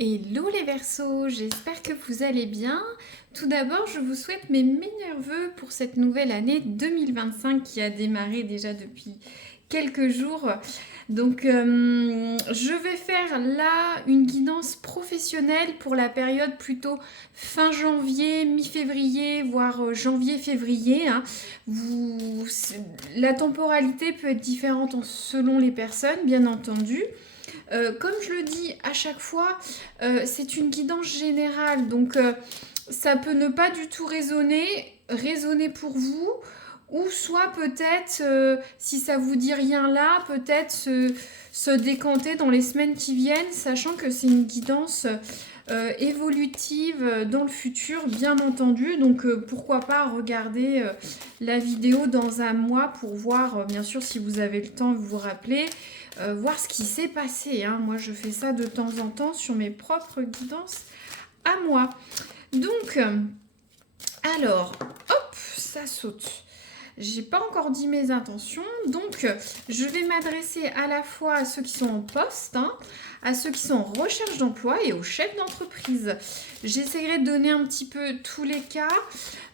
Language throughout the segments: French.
Hello les Verseaux, j'espère que vous allez bien. Tout d'abord, je vous souhaite mes meilleurs vœux pour cette nouvelle année 2025 qui a démarré déjà depuis quelques jours. Donc, je vais faire là une guidance professionnelle pour la période plutôt fin janvier, mi-février, voire janvier-février, hein. La temporalité peut être différente selon les personnes, bien entendu. Comme je le dis à chaque fois, c'est une guidance générale, donc ça peut ne pas du tout résonner pour vous, ou soit peut-être, si ça vous dit rien là, peut-être se décanter dans les semaines qui viennent, sachant que c'est une guidance évolutive dans le futur, bien entendu. Donc pourquoi pas regarder la vidéo dans un mois pour voir, bien sûr, si vous avez le temps, vous vous rappelez, voir ce qui s'est passé, hein. Moi, je fais ça de temps en temps sur mes propres guidances à moi. Donc, alors, hop, ça saute. J'ai pas encore dit mes intentions, donc je vais m'adresser à la fois à ceux qui sont en poste, hein, à ceux qui sont en recherche d'emploi et aux chefs d'entreprise. J'essaierai de donner un petit peu tous les cas,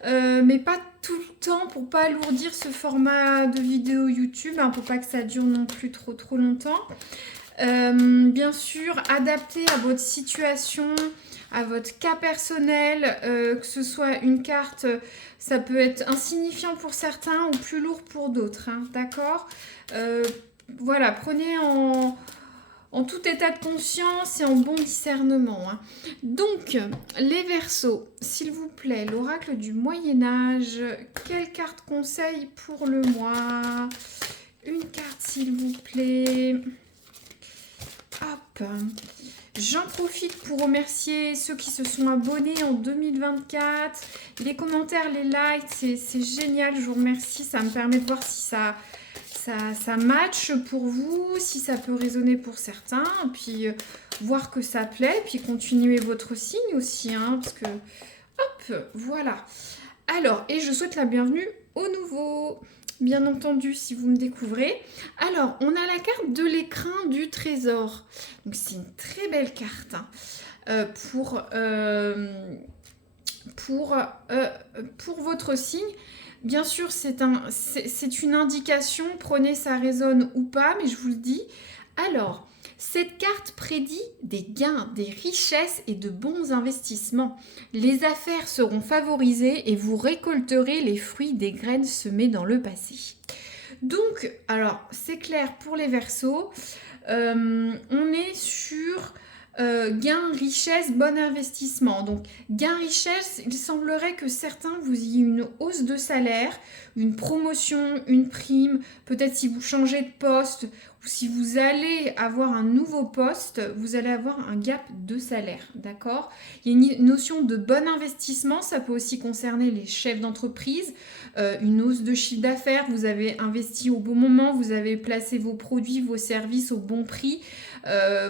mais pas tout le temps pour pas alourdir ce format de vidéo YouTube, hein, pour pas que ça dure non plus trop longtemps. Bien sûr, adapté à votre situation, à votre cas personnel, que ce soit une carte, ça peut être insignifiant pour certains ou plus lourd pour d'autres, hein, d'accord. Voilà, prenez en tout état de conscience et en bon discernement, hein. Donc, les Verseaux, s'il vous plaît, l'oracle du Moyen-Âge, quelle carte conseille pour le mois? Une carte, s'il vous plaît. Hop. J'en profite pour remercier ceux qui se sont abonnés en 2024. Les commentaires, les likes, c'est génial. Je vous remercie. Ça me permet de voir si ça match pour vous, si ça peut résonner pour certains. Puis voir que ça plaît. Puis continuer votre signe aussi, hein, parce que hop, voilà. Alors, et je souhaite la bienvenue aux nouveaux. Bien entendu, si vous me découvrez. Alors, on a la carte de l'écrin du trésor. Donc, c'est une très belle carte, hein, pour votre signe. Bien sûr, c'est une indication. Prenez, ça résonne ou pas, mais je vous le dis. Alors, cette carte prédit des gains, des richesses et de bons investissements. Les affaires seront favorisées et vous récolterez les fruits des graines semées dans le passé. Donc, alors, c'est clair pour les Verseaux. On est sur gain, richesse, bon investissement. Donc, gain, richesse, il semblerait que certains vous ayez une hausse de salaire, une promotion, une prime. Peut-être si vous changez de poste ou si vous allez avoir un nouveau poste, vous allez avoir un gap de salaire, d'accord? Il y a une notion de bon investissement, ça peut aussi concerner les chefs d'entreprise, une hausse de chiffre d'affaires, vous avez investi au bon moment, vous avez placé vos produits, vos services au bon prix.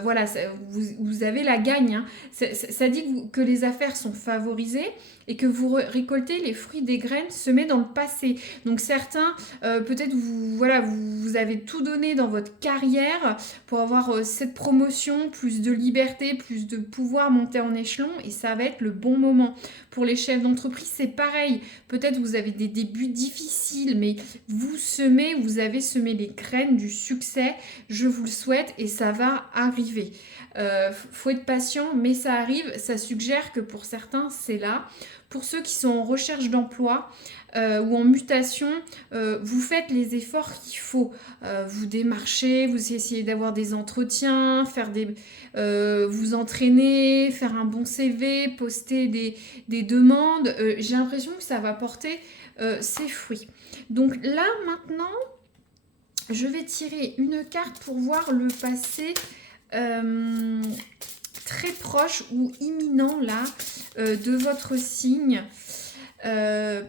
Voilà, vous avez la gagne, hein. Ça dit que les affaires sont favorisées et que vous récoltez les fruits des graines semées dans le passé. Donc certains, peut-être vous avez tout donné dans votre carrière pour avoir cette promotion, plus de liberté, plus de pouvoir monter en échelon, et ça va être le bon moment. Pour les chefs d'entreprise, c'est pareil. Peut-être vous avez des débuts difficiles, mais vous avez semé les graines du succès. Je vous le souhaite et ça va arriver. Faut être patient, mais ça arrive. Ça suggère que pour certains, c'est là. Pour ceux qui sont en recherche d'emploi ou en mutation, vous faites les efforts qu'il faut. Vous démarchez, vous essayez d'avoir des entretiens, vous entraîner, faire un bon CV, poster des demandes. J'ai l'impression que ça va porter ses fruits. Donc là, maintenant, je vais tirer une carte pour voir le passé très proche ou imminent là de votre signe,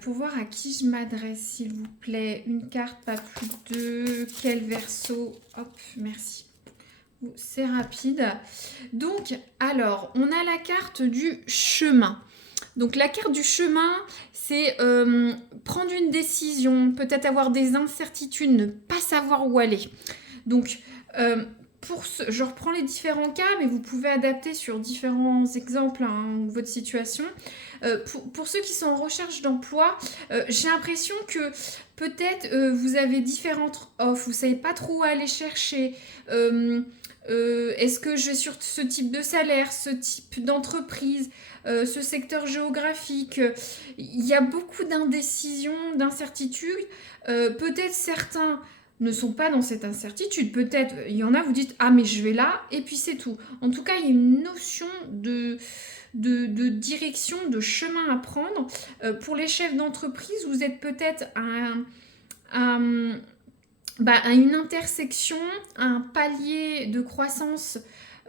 pour voir à qui je m'adresse, s'il vous plaît. Une carte, pas plus de quel Verseau. Hop, merci. C'est rapide. Donc, alors, on a la carte du chemin. Donc la carte du chemin, c'est prendre une décision, peut-être avoir des incertitudes, ne pas savoir où aller. Donc je reprends les différents cas, mais vous pouvez adapter sur différents exemples hein, votre situation. Pour ceux qui sont en recherche d'emploi, j'ai l'impression que peut-être vous avez différentes offres, vous ne savez pas trop où aller chercher. Est-ce que je vais sur ce type de salaire, ce type d'entreprise, ce secteur géographique? Il y a beaucoup d'indécision, d'incertitudes. Peut-être certains ne sont pas dans cette incertitude. Peut-être, il y en a, vous dites, ah mais je vais là, et puis c'est tout. En tout cas, il y a une notion de direction, de chemin à prendre. Pour les chefs d'entreprise, vous êtes peut-être à une intersection, un palier de croissance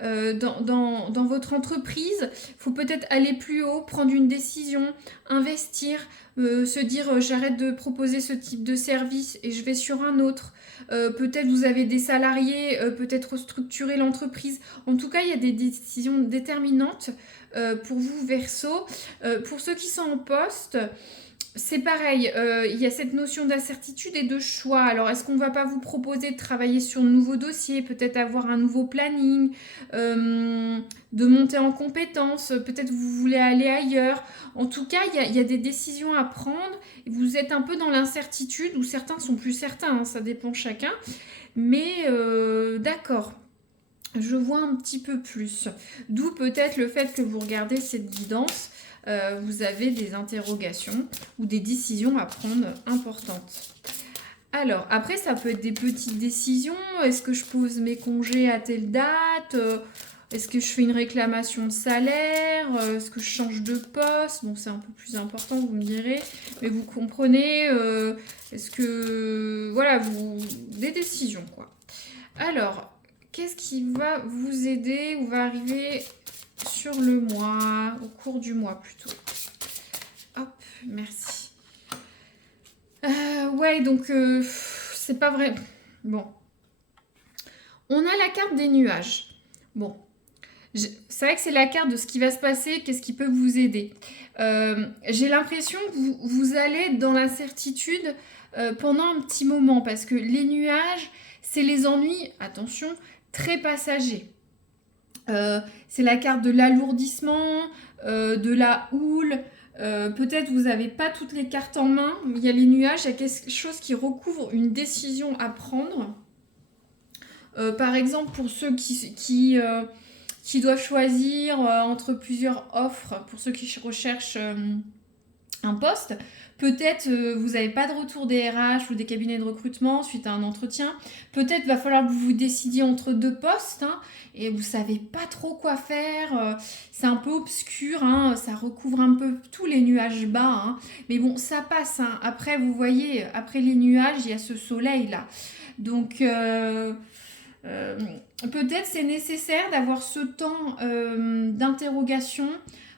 dans votre entreprise. Il faut peut-être aller plus haut, prendre une décision, investir, se dire j'arrête de proposer ce type de service et je vais sur un autre. Peut-être vous avez des salariés, peut-être restructurer l'entreprise. En tout cas, il y a des décisions déterminantes pour vous, Verseau. Pour ceux qui sont en poste, c'est pareil, il y a cette notion d'incertitude et de choix. Alors, est-ce qu'on ne va pas vous proposer de travailler sur de nouveaux dossiers, peut-être avoir un nouveau planning, de monter en compétences, peut-être vous voulez aller ailleurs. En tout cas, il y a des décisions à prendre. Vous êtes un peu dans l'incertitude, ou certains sont plus certains, hein, ça dépend chacun. Mais d'accord. Je vois un petit peu plus. D'où peut-être le fait que vous regardez cette guidance. Vous avez des interrogations ou des décisions à prendre importantes. Alors, après, ça peut être des petites décisions. Est-ce que je pose mes congés à telle date? Est-ce que je fais une réclamation de salaire? Est-ce que je change de poste? Bon, c'est un peu plus important, vous me direz. Mais vous comprenez. Est-ce que... Voilà, des décisions, quoi. Alors, qu'est-ce qui va vous aider ou va arriver sur le mois, au cours du mois plutôt? Hop, merci. Ouais, donc c'est pas vrai. Bon. On a la carte des nuages. Bon. C'est vrai que c'est la carte de ce qui va se passer, qu'est-ce qui peut vous aider. J'ai l'impression que vous allez être dans l'incertitude pendant un petit moment parce que les nuages, c'est les ennuis, attention, très passagers. C'est la carte de l'alourdissement, de la houle. Peut-être vous n'avez pas toutes les cartes en main. Il y a les nuages, il y a quelque chose qui recouvre une décision à prendre. Par exemple, pour ceux qui doivent choisir entre plusieurs offres, pour ceux qui recherchent un poste, peut-être vous n'avez pas de retour des RH ou des cabinets de recrutement suite à un entretien. Peut-être va falloir que vous vous décidiez entre deux postes hein, et vous ne savez pas trop quoi faire. C'est un peu obscur, hein, ça recouvre un peu tous les nuages bas. Hein, mais bon, ça passe. Hein. Après, vous voyez, après les nuages, il y a ce soleil-là. Donc... peut-être c'est nécessaire d'avoir ce temps d'interrogation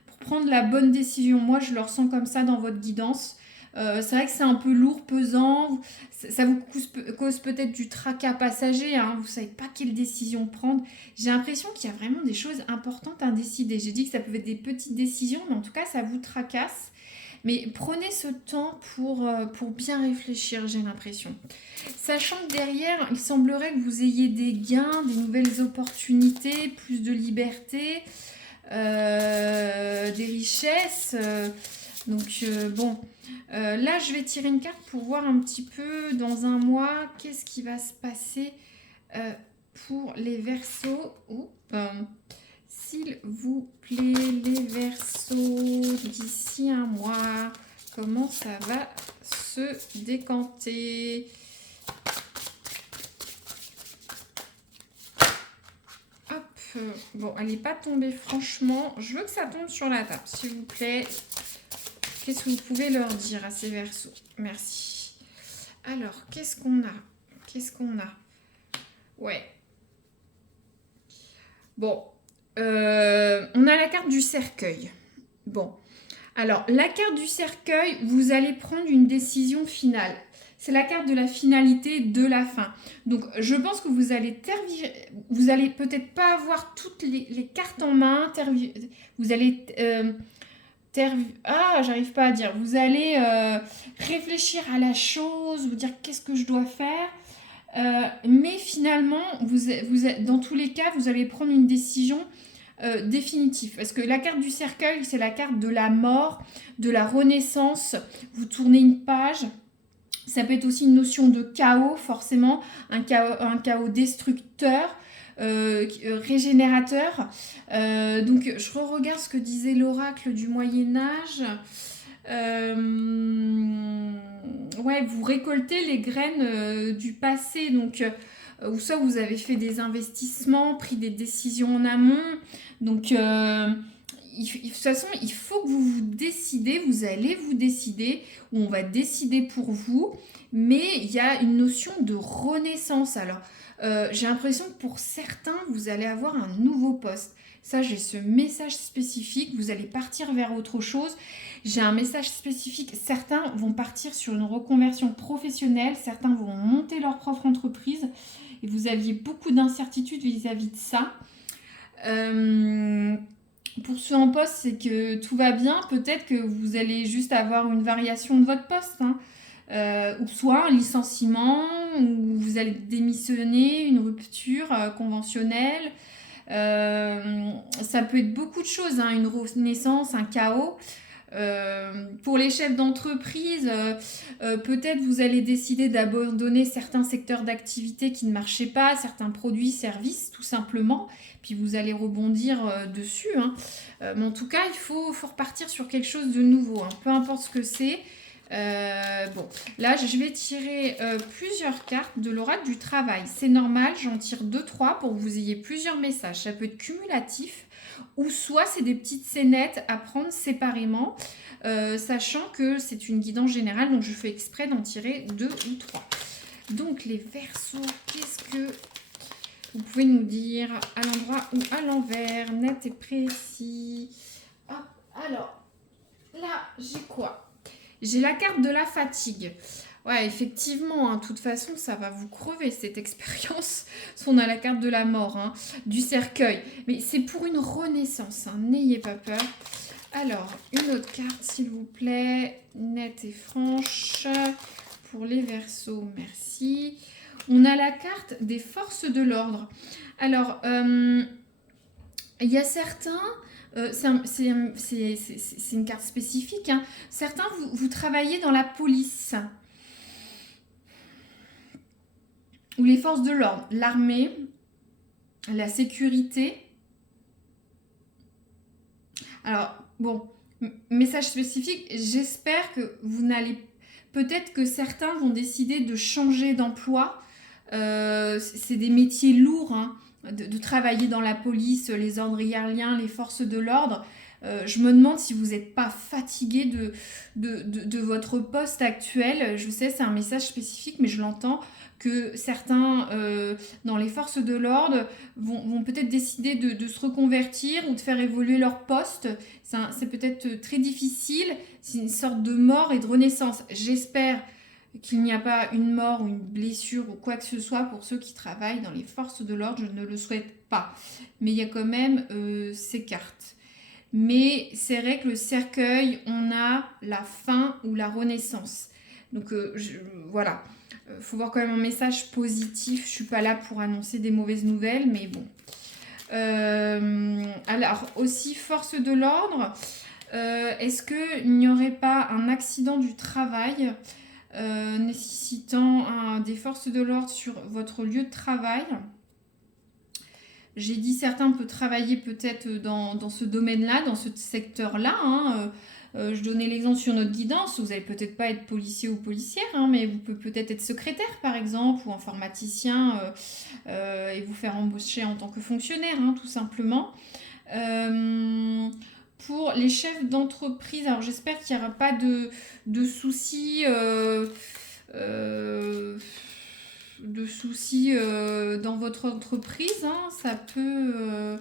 pour prendre la bonne décision. Moi, je le ressens comme ça dans votre guidance. C'est vrai que c'est un peu lourd, pesant. Ça vous cause peut-être du tracas passager. Hein. Vous ne savez pas quelle décision prendre. J'ai l'impression qu'il y a vraiment des choses importantes à décider. J'ai dit que ça pouvait être des petites décisions, mais en tout cas, ça vous tracasse. Mais prenez ce temps pour bien réfléchir, j'ai l'impression. Sachant que derrière, il semblerait que vous ayez des gains, des nouvelles opportunités, plus de liberté, des richesses. Donc bon, là je vais tirer une carte pour voir un petit peu dans un mois qu'est-ce qui va se passer pour les Verseaux. S'il vous plaît, les Verseaux, d'ici un mois, comment ça va se décanter? Hop, bon, elle n'est pas tombée franchement. Je veux que ça tombe sur la table, s'il vous plaît. Qu'est-ce que vous pouvez leur dire à ces Verseaux? Merci. Alors, qu'est-ce qu'on a? Ouais. Bon. On a la carte du cercueil. Bon. Alors, la carte du cercueil, vous allez prendre une décision finale. C'est la carte de la finalité, de la fin. Donc, je pense que vous allez peut-être pas avoir toutes les cartes en main. Vous allez... j'arrive pas à dire. Vous allez réfléchir à la chose, vous dire qu'est-ce que je dois faire. Mais finalement, dans tous les cas, vous allez prendre une décision définitive. Parce que la carte du cercueil, c'est la carte de la mort, de la renaissance. Vous tournez une page. Ça peut être aussi une notion de chaos, forcément, un chaos destructeur, régénérateur. Donc, je regarde ce que disait l'oracle du Moyen-Âge. Ouais, vous récoltez les graines du passé, donc ou soit vous avez fait des investissements, pris des décisions en amont, donc de toute façon, il faut que vous vous décidez, vous allez vous décider, ou on va décider pour vous, mais il y a une notion de renaissance. Alors, j'ai l'impression que pour certains, vous allez avoir un nouveau poste. Ça, j'ai ce message spécifique, vous allez partir vers autre chose. J'ai un message spécifique, certains vont partir sur une reconversion professionnelle, certains vont monter leur propre entreprise, et vous aviez beaucoup d'incertitudes vis-à-vis de ça. Pour ceux en poste, c'est que tout va bien. Peut-être que vous allez juste avoir une variation de votre poste, hein. Ou soit un licenciement, ou vous allez démissionner, une rupture conventionnelle. Ça peut être beaucoup de choses, hein, une renaissance, un chaos. Pour les chefs d'entreprise, peut-être vous allez décider d'abandonner certains secteurs d'activité qui ne marchaient pas, certains produits, services, tout simplement. Puis vous allez rebondir dessus, hein. Mais en tout cas, il faut repartir sur quelque chose de nouveau, hein, peu importe ce que c'est. Bon, là, je vais tirer plusieurs cartes de l'oracle du travail. C'est normal, j'en tire 2-3 pour que vous ayez plusieurs messages. Ça peut être cumulatif ou soit c'est des petites scénettes à prendre séparément, sachant que c'est une guidance générale, donc je fais exprès d'en tirer 2 ou 3. Donc les Verseaux, qu'est-ce que vous pouvez nous dire à l'endroit ou à l'envers, net et précis? Hop, alors, là, j'ai quoi? J'ai la carte de la fatigue. Ouais, effectivement, de toute façon, ça va vous crever cette expérience. On a la carte de la mort, hein, du cercueil. Mais c'est pour une renaissance, hein, n'ayez pas peur. Alors, une autre carte, s'il vous plaît, nette et franche. Pour les Verseaux, merci. On a la carte des forces de l'ordre. Alors, il y a certains... c'est une carte spécifique, hein. Certains, vous travaillez dans la police ou les forces de l'ordre, l'armée, la sécurité. Alors, bon, message spécifique, j'espère que vous n'allez... Peut-être que certains vont décider de changer d'emploi. C'est des métiers lourds, hein, de travailler dans la police, les ordres régaliens, les forces de l'ordre. Je me demande si vous n'êtes pas fatigué de votre poste actuel. Je sais, c'est un message spécifique, mais je l'entends, que certains dans les forces de l'ordre vont peut-être décider de se reconvertir ou de faire évoluer leur poste. C'est peut-être très difficile. C'est une sorte de mort et de renaissance. J'espère qu'il n'y a pas une mort ou une blessure ou quoi que ce soit pour ceux qui travaillent dans les forces de l'ordre. Je ne le souhaite pas. Mais il y a quand même ces cartes. Mais c'est vrai que le cercueil, on a la fin ou la renaissance. Donc voilà, faut voir quand même un message positif. Je suis pas là pour annoncer des mauvaises nouvelles, mais bon. Alors aussi, force de l'ordre. Est-ce qu'il n'y aurait pas un accident du travail nécessitant des forces de l'ordre sur votre lieu de travail? J'ai dit certains peuvent travailler peut-être dans ce domaine-là, dans ce secteur-là, hein. Je donnais l'exemple sur notre guidance. Vous n'allez peut-être pas être policier ou policière, hein, mais vous pouvez peut-être être secrétaire, par exemple, ou informaticien, et vous faire embaucher en tant que fonctionnaire, hein, tout simplement. Pour les chefs d'entreprise, alors j'espère qu'il n'y aura pas de soucis... de soucis dans votre entreprise, hein. Ça peut...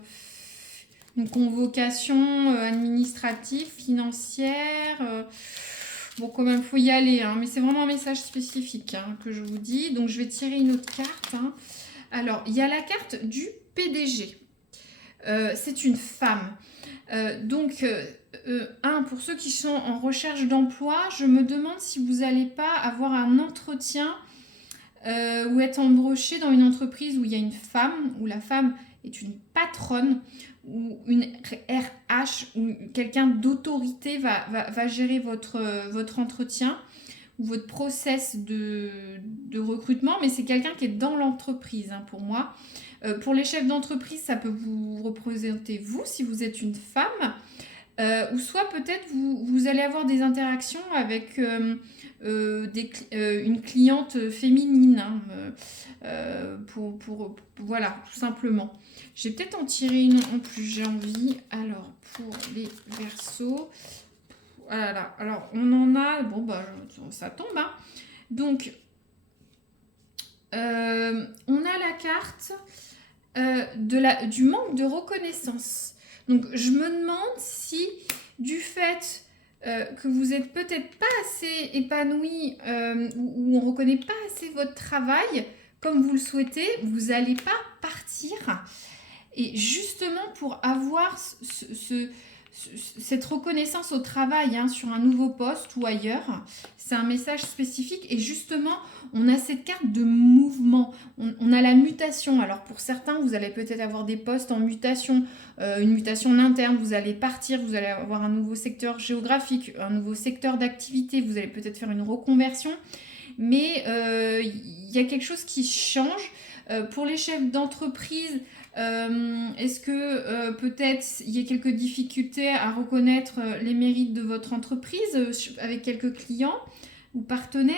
une convocation administrative, financière... bon, quand même, il faut y aller, hein, mais c'est vraiment un message spécifique, hein, que je vous dis. Donc, je vais tirer une autre carte, hein. Alors, il y a la carte du PDG. C'est une femme. Donc, pour ceux qui sont en recherche d'emploi, je me demande si vous n'allez pas avoir un entretien ou être embauché dans une entreprise où il y a une femme, où la femme est une patronne, ou une RH, ou quelqu'un d'autorité va gérer votre entretien ou votre process de recrutement, mais c'est quelqu'un qui est dans l'entreprise, hein, pour moi. Pour les chefs d'entreprise, ça peut vous représenter vous, si vous êtes une femme. Ou soit peut-être vous allez avoir des interactions avec une cliente féminine, hein, voilà, tout simplement. Je vais peut-être en tirer une en plus, j'ai envie. Alors, pour les Verseaux, voilà. Alors, on en a, bon, bah, ça tombe, hein. Donc, on a la carte du manque de reconnaissance. Donc, je me demande si, du fait que vous n'êtes peut-être pas assez épanoui ou on ne reconnaît pas assez votre travail comme vous le souhaitez, vous n'allez pas partir. Et justement, pour avoir cette reconnaissance au travail, hein, sur un nouveau poste ou ailleurs, c'est un message spécifique. Et justement, on a cette carte de mouvement, on a la mutation. Alors pour certains, vous allez peut-être avoir des postes en mutation, une mutation en interne, vous allez partir, vous allez avoir un nouveau secteur géographique, un nouveau secteur d'activité, vous allez peut-être faire une reconversion, mais il y a quelque chose qui change. Pour les chefs d'entreprise, est-ce que peut-être il y a quelques difficultés à reconnaître les mérites de votre entreprise avec quelques clients ou partenaires?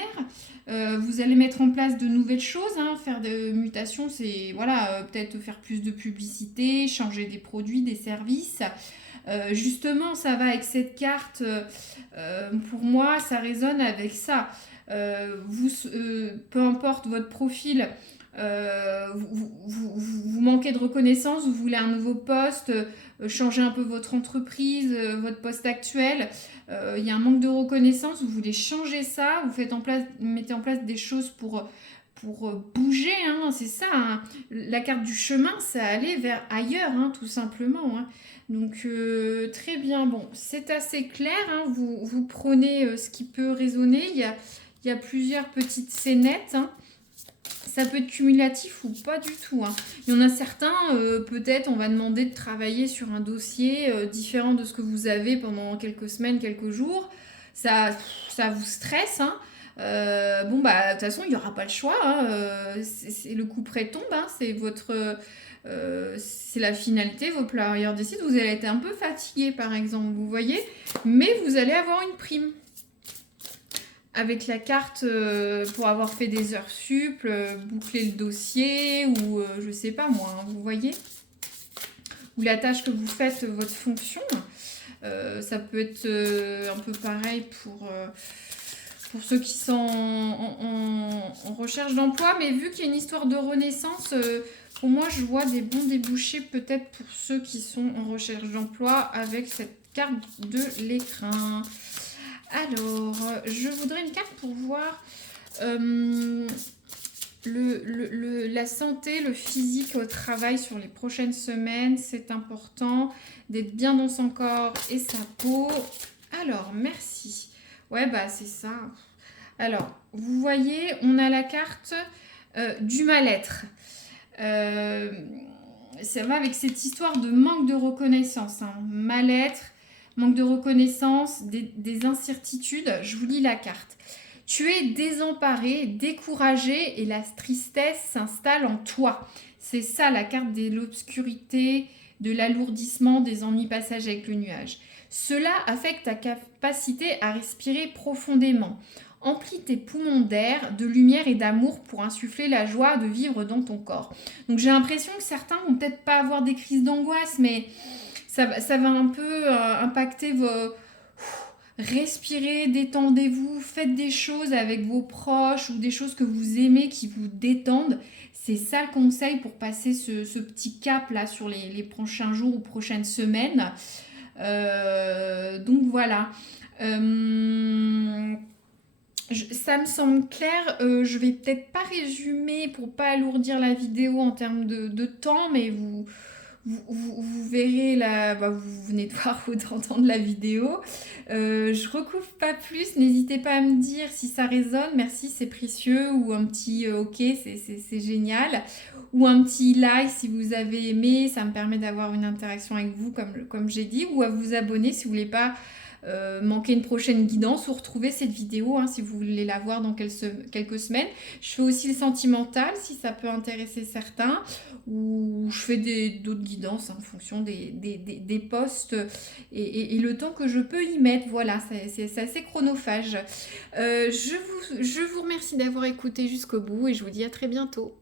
Vous allez mettre en place de nouvelles choses, hein, faire des mutations, c'est voilà, peut-être faire plus de publicité, changer des produits, des services. Justement, ça va avec cette carte, pour moi, ça résonne avec ça. Peu importe votre profil, vous manquez de reconnaissance, vous voulez un nouveau poste, changer un peu votre entreprise, votre poste actuel, il y a un manque de reconnaissance, vous voulez changer ça, mettez en place des choses pour bouger, hein, c'est ça, hein. La carte du chemin, c'est aller vers ailleurs, hein, tout simplement, hein. Donc très bien, bon, c'est assez clair, hein, vous prenez ce qui peut résonner, il y a plusieurs petites scénettes, hein. Ça peut être cumulatif ou pas du tout, hein. Il y en a certains, peut-être on va demander de travailler sur un dossier différent de ce que vous avez pendant quelques semaines, quelques jours. Ça vous stresse, hein. Bon, bah, de toute façon, il n'y aura pas le choix, hein. Le coup près tombe, hein. C'est la finalité, vos players décident. Vous allez être un peu fatigué, par exemple, vous voyez, mais vous allez avoir une prime. Avec la carte pour avoir fait des heures sup, boucler le dossier ou je sais pas moi, hein, vous voyez. Ou la tâche que vous faites, votre fonction. Ça peut être un peu pareil pour ceux qui sont en recherche d'emploi. Mais vu qu'il y a une histoire de renaissance, pour moi, je vois des bons débouchés peut-être pour ceux qui sont en recherche d'emploi avec cette carte de l'écrin. Alors, je voudrais une carte pour voir la santé, le physique au travail sur les prochaines semaines. C'est important d'être bien dans son corps et sa peau. Alors, merci. Ouais, bah c'est ça. Alors, vous voyez, on a la carte du mal-être. Ça va avec cette histoire de manque de reconnaissance, hein. Mal-être, manque de reconnaissance, des incertitudes. Je vous lis la carte. Tu es désemparé, découragé et la tristesse s'installe en toi. C'est ça la carte de l'obscurité, de l'alourdissement, des ennuis passagers avec le nuage. Cela affecte ta capacité à respirer profondément. Emplis tes poumons d'air, de lumière et d'amour pour insuffler la joie de vivre dans ton corps. Donc j'ai l'impression que certains vont peut-être pas avoir des crises d'angoisse, mais ça va un peu impacter vos... Respirez, détendez-vous, faites des choses avec vos proches ou des choses que vous aimez qui vous détendent. C'est ça le conseil pour passer ce petit cap là sur les prochains jours ou prochaines semaines. Donc voilà. Ça me semble clair. Je vais peut-être pas résumer pour pas alourdir la vidéo en termes de temps, mais vous verrez là, bah, vous venez de voir ou d'entendre la vidéo. Je recouvre pas plus, n'hésitez pas à me dire si ça résonne, merci, c'est précieux, ou un petit ok, c'est génial, ou un petit like si vous avez aimé, ça me permet d'avoir une interaction avec vous comme j'ai dit, ou à vous abonner si vous voulez pas manquer une prochaine guidance ou retrouver cette vidéo hein, si vous voulez la voir dans quelques semaines. Je fais aussi le sentimental si ça peut intéresser certains, ou je fais d'autres guidances hein, en fonction des posts et le temps que je peux y mettre. Voilà, c'est assez chronophage. Je vous remercie d'avoir écouté jusqu'au bout et je vous dis à très bientôt.